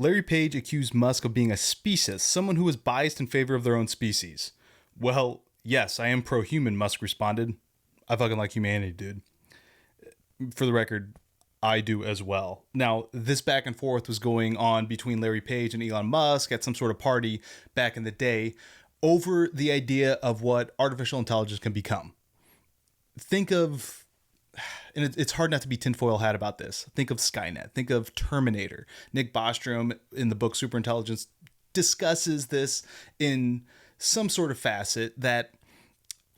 Larry Page accused Musk of being a speciesist, someone who was biased in favor of their own species. Well, yes, I am pro-human, Musk responded. I fucking like humanity, dude. For the record, I do as well. Now, this back and forth was going on between Larry Page and Elon Musk at some sort of party back in the day over the idea of what artificial intelligence can become. Think of, and it's hard not to be tinfoil hat about this. Think of Skynet. Think of Terminator. Nick Bostrom in the book Superintelligence discusses this in some sort of facet that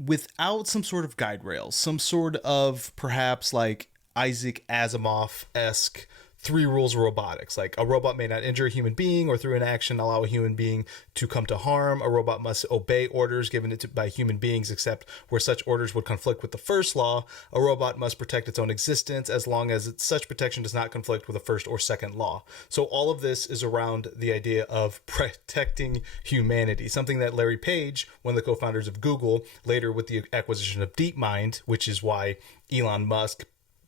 without some sort of guide rails, some sort of perhaps like Isaac Asimov-esque 3 rules of robotics. Like a robot may not injure a human being or through an action allow a human being to come to harm. A robot must obey orders given by human beings except where such orders would conflict with the first law. A robot must protect its own existence as long as such protection does not conflict with the first or second law. So all of this is around the idea of protecting humanity, something that Larry Page, one of the co-founders of Google, later with the acquisition of DeepMind, which is why Elon Musk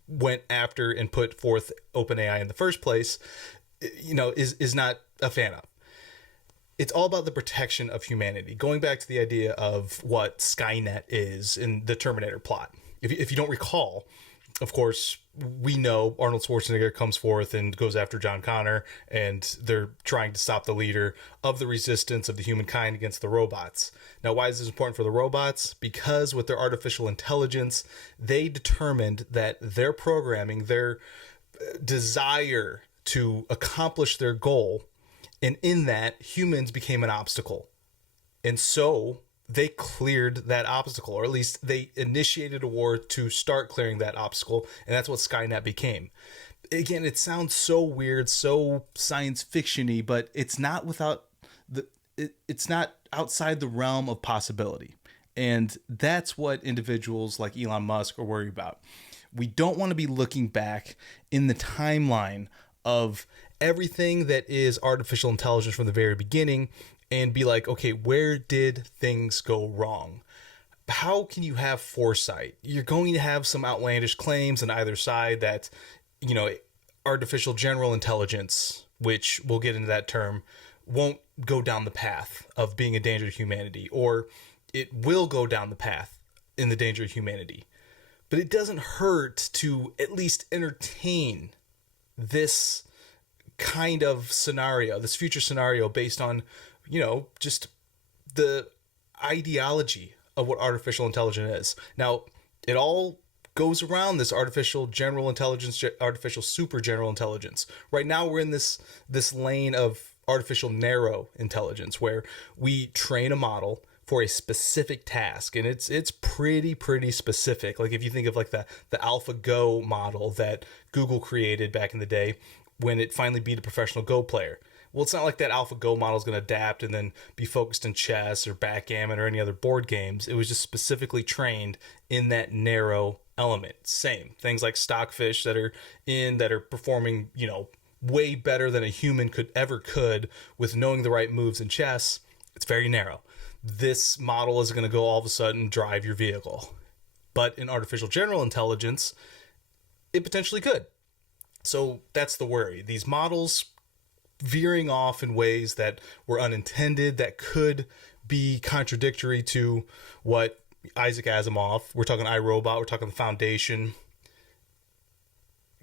went after and put forth OpenAI in the first place, is not a fan of. It's all about the protection of humanity. Going back to the idea of what Skynet is in the Terminator plot. If you don't recall, of course, we know Arnold Schwarzenegger comes forth and goes after John Connor, and they're trying to stop the leader of the resistance of the humankind against the robots. Now, why is this important for the robots? Because with their artificial intelligence, they determined that their programming, their desire to accomplish their goal, and in that, humans became an obstacle. And so they cleared that obstacle, or at least they initiated a war to start clearing that obstacle, and that's what Skynet became. Again, it sounds so weird, so science fiction-y, but it's not it's not outside the realm of possibility. And that's what individuals like Elon Musk are worried about. We don't want to be looking back in the timeline of everything that is artificial intelligence from the very beginning and be like, okay, where did things go wrong? How can you have foresight? You're going to have some outlandish claims on either side that, artificial general intelligence, which we'll get into that term, won't go down the path of being a danger to humanity, or it will go down the path in the danger of humanity. But it doesn't hurt to at least entertain this kind of scenario, this future scenario based on just the ideology of what artificial intelligence is. Now, it all goes around this artificial general intelligence, artificial super general intelligence. Right now, we're in this lane of artificial narrow intelligence where we train a model for a specific task, and it's pretty specific. Like if you think of like the AlphaGo model that Google created back in the day when it finally beat a professional Go player. Well, it's not like that AlphaGo model is going to adapt and then be focused in chess or backgammon or any other board games. It was just specifically trained in that narrow element. Same things like stockfish that are performing, way better than a human could with knowing the right moves in chess. It's very narrow. This model is going to go all of a sudden drive your vehicle. But in artificial general intelligence, it potentially could. So that's the worry. These models veering off in ways that were unintended, that could be contradictory to what Isaac Asimov, we're talking iRobot, we're talking the Foundation,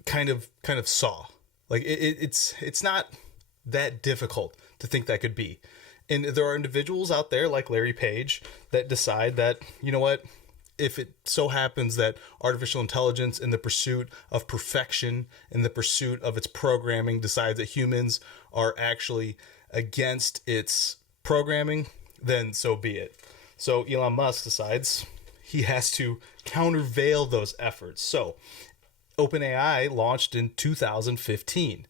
kind of saw. Like it's not that difficult to think that could be. And there are individuals out there like Larry Page that decide that, if it so happens that artificial intelligence in the pursuit of perfection, in the pursuit of its programming, decides that humans are actually against its programming, then so be it. So Elon Musk decides he has to countervail those efforts. So OpenAI launched in 2015.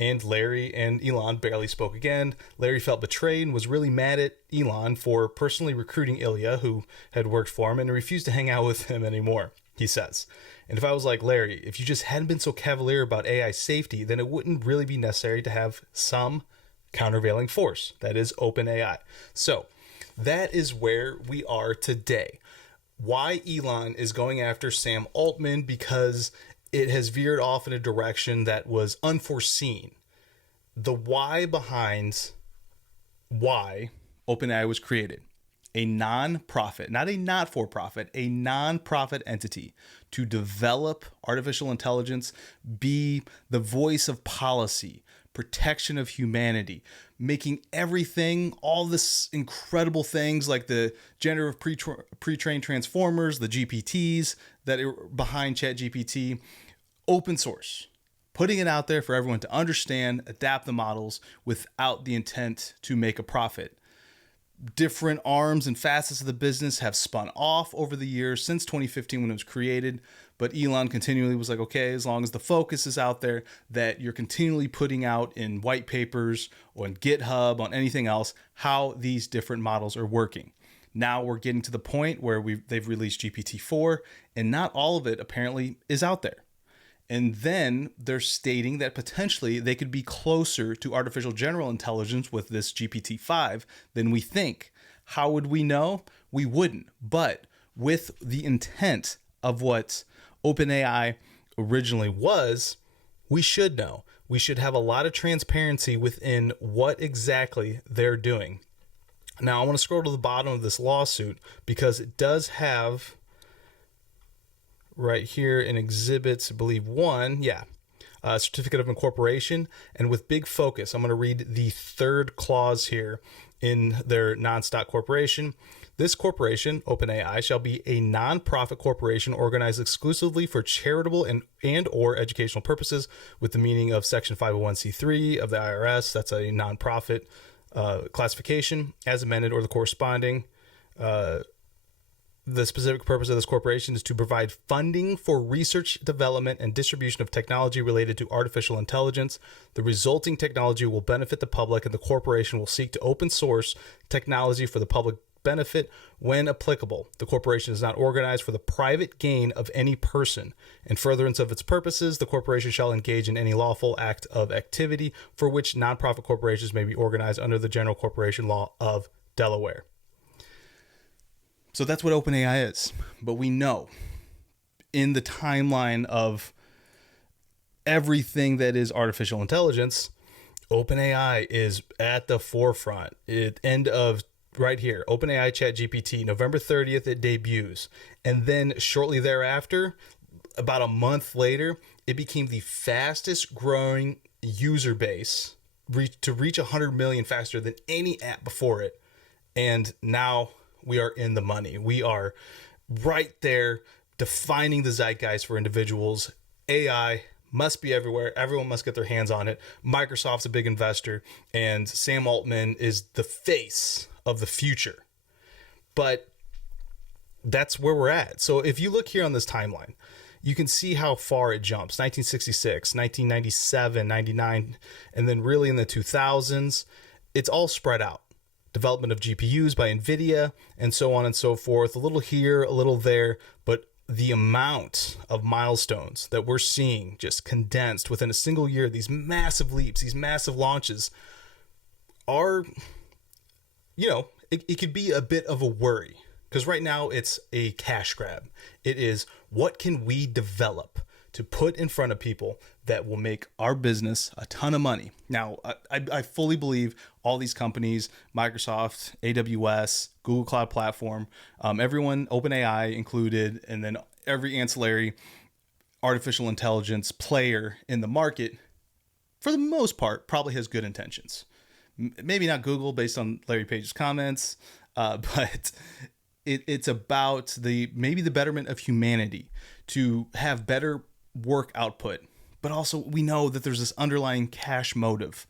And Larry and Elon barely spoke again. Larry felt betrayed and was really mad at Elon for personally recruiting Ilya, who had worked for him, and refused to hang out with him anymore, he says. And if I was like, Larry, if you just hadn't been so cavalier about AI safety, then it wouldn't really be necessary to have some countervailing force. That is OpenAI. So that is where we are today. Why Elon is going after Sam Altman? Because it has veered off in a direction that was unforeseen. the why behind why OpenAI was created. A non-profit, not a not-for-profit, a non-profit entity to develop artificial intelligence, be the voice of policy, protection of humanity, making everything, all this incredible things like the generative pre-trained transformers, the GPTs that are behind ChatGPT, open source, putting it out there for everyone to understand, adapt the models without the intent to make a profit. Different arms and facets of the business have spun off over the years since 2015 when it was created. But Elon continually was like, okay, as long as the focus is out there, that you're continually putting out in white papers or in GitHub, on anything else, how these different models are working. Now we're getting to the point where they've released GPT-4, and not all of it apparently is out there. And then they're stating that potentially they could be closer to artificial general intelligence with this GPT-5 than we think. How would we know? We wouldn't. But with the intent of what OpenAI originally was, we should know. We should have a lot of transparency within what exactly they're doing. Now, I want to scroll to the bottom of this lawsuit because it does have right here in exhibits, I believe 1, certificate of incorporation, and with big focus, I'm going to read the third clause here in their non-stock corporation. This corporation, OpenAI, shall be a non-profit corporation organized exclusively for charitable and or educational purposes with the meaning of Section 501c3 of the IRS. That's a non-profit classification as amended, or the corresponding. The specific purpose of this corporation is to provide funding for research, development, and distribution of technology related to artificial intelligence. The resulting technology will benefit the public, and the corporation will seek to open source technology for the public benefit when applicable. The corporation is not organized for the private gain of any person. In furtherance of its purposes, the corporation shall engage in any lawful act of activity for which nonprofit corporations may be organized under the General Corporation Law of Delaware. So that's what OpenAI is. But we know in the timeline of everything that is artificial intelligence, OpenAI is at the forefront. End of right here, OpenAI ChatGPT, November 30th, it debuts. And then shortly thereafter, about a month later, it became the fastest growing user base to reach 100 million faster than any app before it. And now we are in the money. We are right there defining the zeitgeist for individuals. AI must be everywhere. Everyone must get their hands on it. Microsoft's a big investor, and Sam Altman is the face of the future. But that's where we're at. So if you look here on this timeline, you can see how far it jumps. 1966, 1997, 99, and then really in the 2000s, it's all spread out. Development of GPUs by NVIDIA, and so on and so forth. A little here, a little there, but the amount of milestones that we're seeing just condensed within a single year, these massive leaps, these massive launches are, it could be a bit of a worry, because right now it's a cash grab. It is, what can we develop to put in front of people that will make our business a ton of money? Now, I fully believe all these companies, Microsoft, AWS, Google Cloud Platform, everyone, OpenAI included, and then every ancillary artificial intelligence player in the market, for the most part, probably has good intentions. Maybe not Google based on Larry Page's comments, but it's about maybe the betterment of humanity, to have better work output. But also we know that there's this underlying cash motive.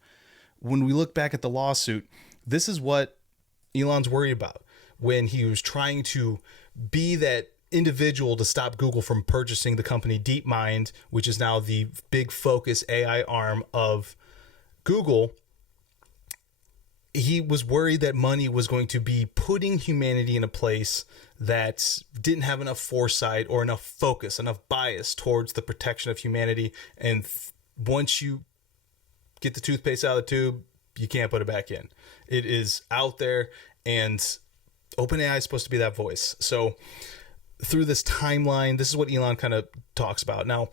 When we look back at the lawsuit, this is what Elon's worried about when he was trying to be that individual to stop Google from purchasing the company DeepMind, which is now the big focus AI arm of Google. He was worried that money was going to be putting humanity in a place that didn't have enough foresight or enough focus, enough bias towards the protection of humanity. And once you get the toothpaste out of the tube, you can't put it back in. It is out there, and OpenAI is supposed to be that voice. So through this timeline, this is what Elon kind of talks about. Now,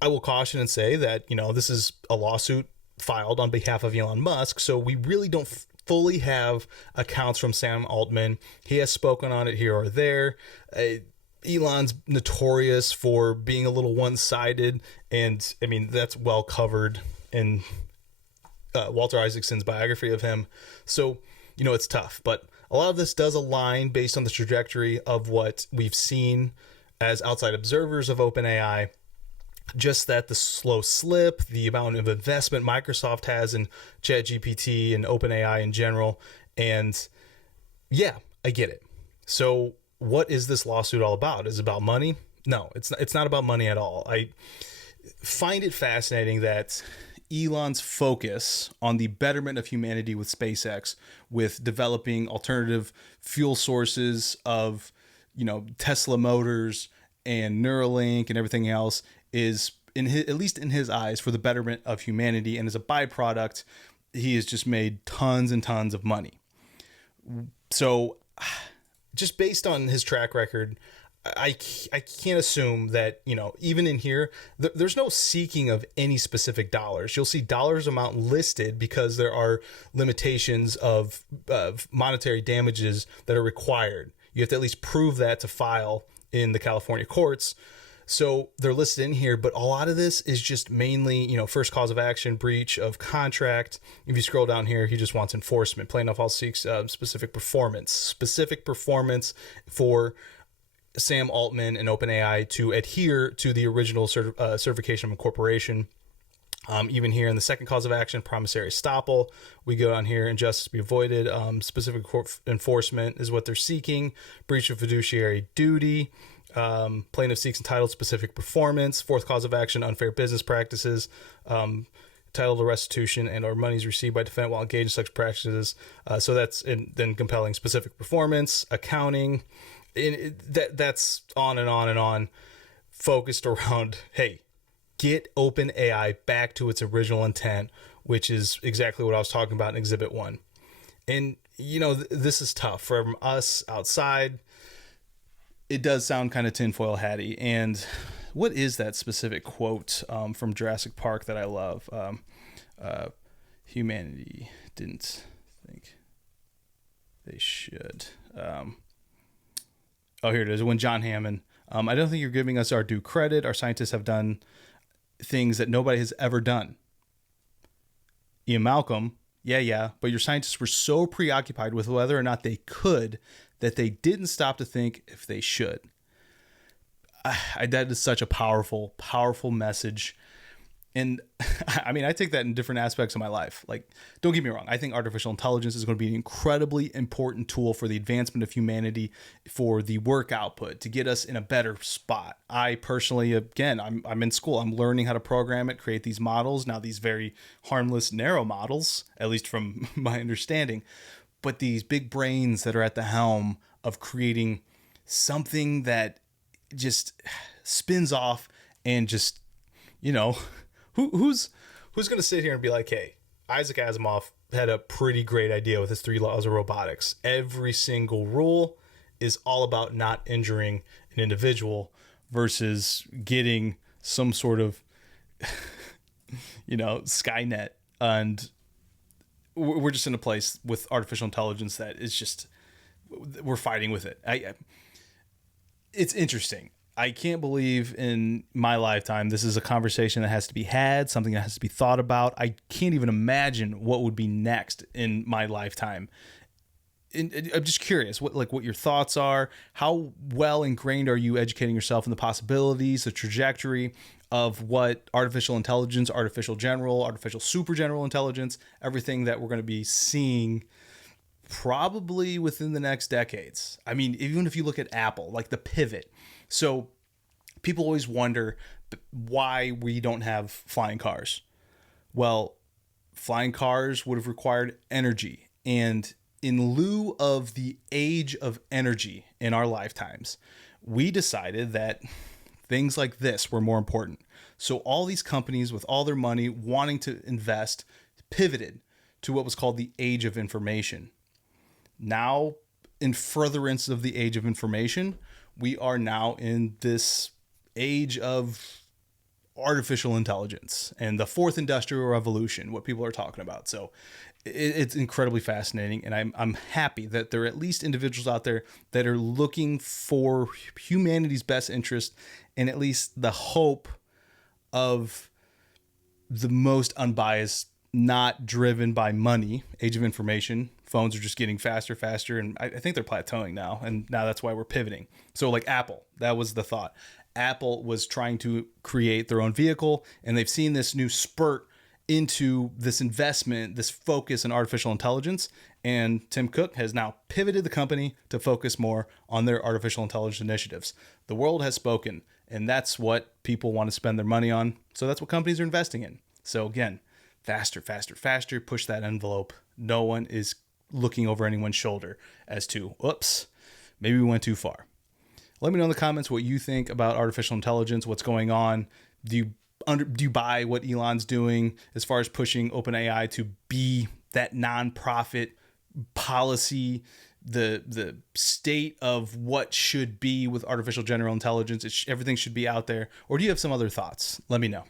I will caution and say that, this is a lawsuit filed on behalf of Elon Musk, so we really don't fully have accounts from Sam Altman. He has spoken on it here or there. Elon's notorious for being a little one-sided, and I mean that's well covered in Walter Isaacson's biography of him. So, it's tough, but a lot of this does align based on the trajectory of what we've seen as outside observers of OpenAI. Just that the slow slip, the amount of investment Microsoft has in ChatGPT and OpenAI in general. And yeah, I get it. So what is this lawsuit all about? Is it about money? No, it's not about money at all. I find it fascinating that Elon's focus on the betterment of humanity with SpaceX, with developing alternative fuel sources of, Tesla Motors and Neuralink and everything else, is at least in his eyes, for the betterment of humanity. And as a byproduct, he has just made tons and tons of money. So just based on his track record, I can't assume that, even in here, there's no seeking of any specific dollars. You'll see dollars amount listed because there are limitations of monetary damages that are required. You have to at least prove that to file in the California courts. So they're listed in here, but a lot of this is just mainly, first cause of action, breach of contract. If you scroll down here, he just wants enforcement. Plaintiff also seeks specific performance for Sam Altman and OpenAI to adhere to the original certification of incorporation. Even here in the second cause of action, promissory estoppel, we go down here, injustice be avoided. Specific enforcement is what they're seeking. Breach of fiduciary duty. Plaintiff seeks entitled specific performance. Fourth cause of action, unfair business practices. Entitled to restitution and or monies received by defendant while engaged in such practices. So that's then compelling specific performance, accounting. That's on and on and on, focused around, hey, get OpenAI back to its original intent, which is exactly what I was talking about in Exhibit 1. And, this is tough from us outside. It does sound kind of tinfoil hatty. And what is that specific quote from Jurassic Park that I love? Humanity didn't think they should. Here it is. When John Hammond, I don't think you're giving us our due credit. Our scientists have done things that nobody has ever done. Ian Malcolm, yeah, but your scientists were so preoccupied with whether or not they could that they didn't stop to think if they should. That is such a powerful, powerful message. And I mean, I take that in different aspects of my life. Like, don't get me wrong. I think artificial intelligence is going to be an incredibly important tool for the advancement of humanity, for the work output, to get us in a better spot. I personally, again, I'm in school. I'm learning how to program it, create these models. Now, these very harmless, narrow models, at least from my understanding. But these big brains that are at the helm of creating something that just spins off and just, Who's going to sit here and be like, hey, Isaac Asimov had a pretty great idea with his 3 laws of robotics. Every single rule is all about not injuring an individual versus getting some sort of, Skynet. And we're just in a place with artificial intelligence that is just, we're fighting with it. It's interesting. I can't believe in my lifetime this is a conversation that has to be had, something that has to be thought about. I can't even imagine what would be next in my lifetime. And I'm just curious what your thoughts are. How well ingrained are you educating yourself in the possibilities, the trajectory of what artificial intelligence, artificial super general intelligence, everything that we're going to be seeing probably within the next decades. I mean, even if you look at Apple, like the pivot. So people always wonder why we don't have flying cars. Well, flying cars would have required energy. And in lieu of the age of energy in our lifetimes, we decided that things like this were more important. So all these companies with all their money wanting to invest pivoted to what was called the age of information. Now, in furtherance of the age of information, we are now in this age of artificial intelligence and the fourth industrial revolution, what people are talking about. So it's incredibly fascinating, and I'm happy that there are at least individuals out there that are looking for humanity's best interest and at least the hope of the most unbiased, not driven by money. Age of information, phones are just getting faster, and I think they're plateauing now, and now that's why we're pivoting. So like Apple, that was the thought. Apple was trying to create their own vehicle, and they've seen this new spurt into this investment, this focus in artificial intelligence, and Tim Cook has now pivoted the company to focus more on their artificial intelligence initiatives. The world has spoken, and that's what people want to spend their money on. So that's what companies are investing in. So again, faster, push that envelope. No one is looking over anyone's shoulder as to, oops, maybe we went too far. Let me know in the comments what you think about artificial intelligence, what's going on. Do you buy what Elon's doing as far as pushing OpenAI to be that nonprofit policy, the state of what should be with artificial general intelligence? Everything should be out there. Or do you have some other thoughts? Let me know.